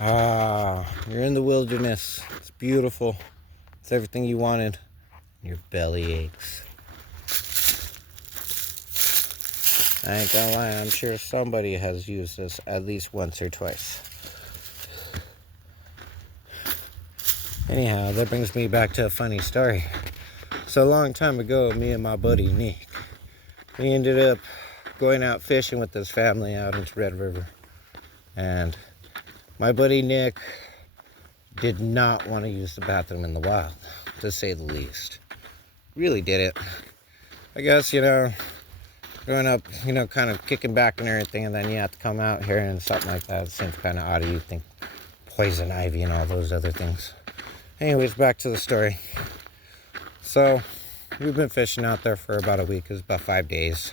You're in the wilderness. It's beautiful. It's everything you wanted. Your belly aches. I ain't gonna lie, I'm sure somebody has used this at least once or twice. Anyhow, that brings me back to a funny story. So a long time ago, me and my buddy Nick, we ended up going out fishing with his family out into Red River. And my buddy Nick did not want to use the bathroom in the wild, to say the least. Really did it. I guess, growing up, kind of kicking back and everything, and then you have to come out here and something like that. It seems kind of odd. You think poison ivy and all those other things. Anyways, back to the story. So, we've been fishing out there for about a week. It was about 5 days.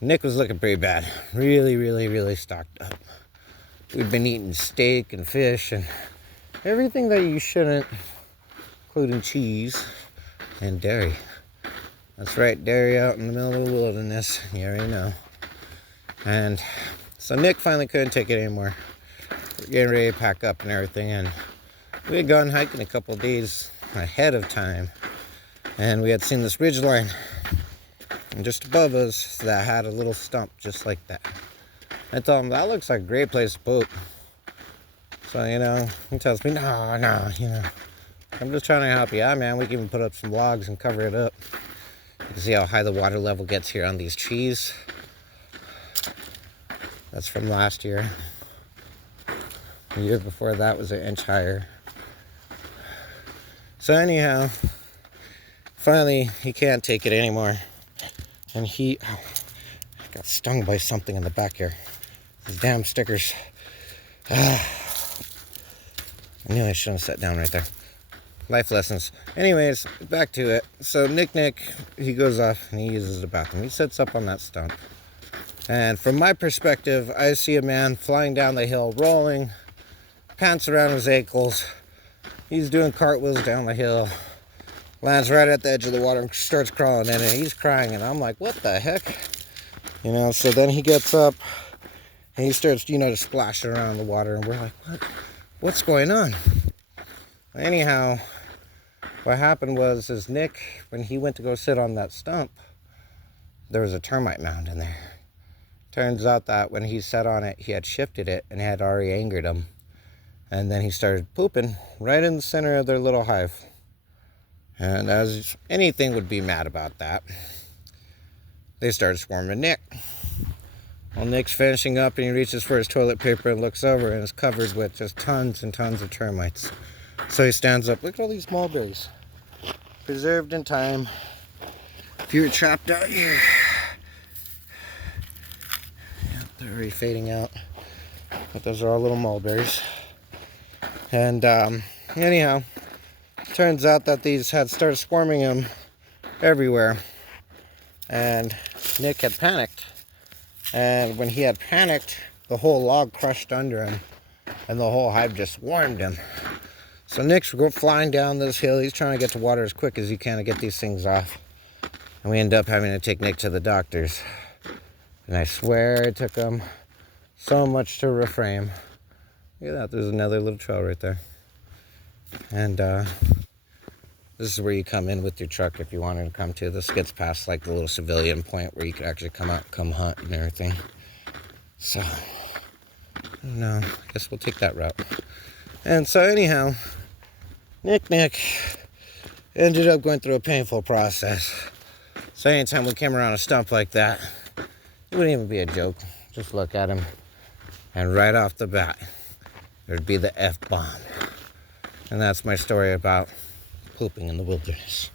Nick was looking pretty bad. Really, really, really stocked up. We'd been eating steak and fish and everything that you shouldn't, including cheese and dairy. That's right, dairy out in the middle of the wilderness. You already know. And so Nick finally couldn't take it anymore. We're getting ready to pack up and everything. And we had gone hiking a couple of days ahead of time. And we had seen this ridge line. And just above us, that had a little stump just like that. I told him, that looks like a great place to poop. So, he tells me, no, I'm just trying to help you out, man. We can even put up some logs and cover it up. You can see how high the water level gets here on these trees. That's from last year. The year before that was an inch higher. So anyhow, finally, he can't take it anymore. And I got stung by something in the back here. These damn stickers. I knew I shouldn't have sat down right there. Life lessons. Anyways, back to it. So Nick, he goes off and he uses the bathroom. He sits up on that stump. And from my perspective, I see a man flying down the hill, rolling, pants around his ankles. He's doing cartwheels down the hill. Lands right at the edge of the water and starts crawling in it. He's crying and I'm like, what the heck? So then he gets up and he starts, to splash around the water. And we're like, what's going on? Anyhow, what happened was Nick, when he went to go sit on that stump, there was a termite mound in there. Turns out that when he sat on it, he had shifted it and it had already angered him. And then he started pooping right in the center of their little hive. And as anything would be mad about that, they started swarming Nick. Well, Nick's finishing up and he reaches for his toilet paper and looks over and it's covered with just tons and tons of termites. So he stands up. Look at all these mulberries. Preserved in time. If you were trapped out here. Yep, they're already fading out. But those are all little mulberries. And anyhow, turns out that these had started swarming him everywhere. And Nick had panicked. And when he had panicked, the whole log crushed under him. And the whole hive just swarmed him. So Nick's flying down this hill. He's trying to get to water as quick as he can to get these things off. And we end up having to take Nick to the doctors. And I swear it took him so much to reframe. Look at that. There's another little trail right there. And this is where you come in with your truck if you wanted to come to. This gets past like the little civilian point where you can actually come out and come hunt and everything. So, I don't know. I guess we'll take that route. And so anyhow, Nick ended up going through a painful process. So anytime we came around a stump like that, it wouldn't even be a joke. Just look at him. And right off the bat, there'd be the F-bomb. And that's my story about pooping in the wilderness.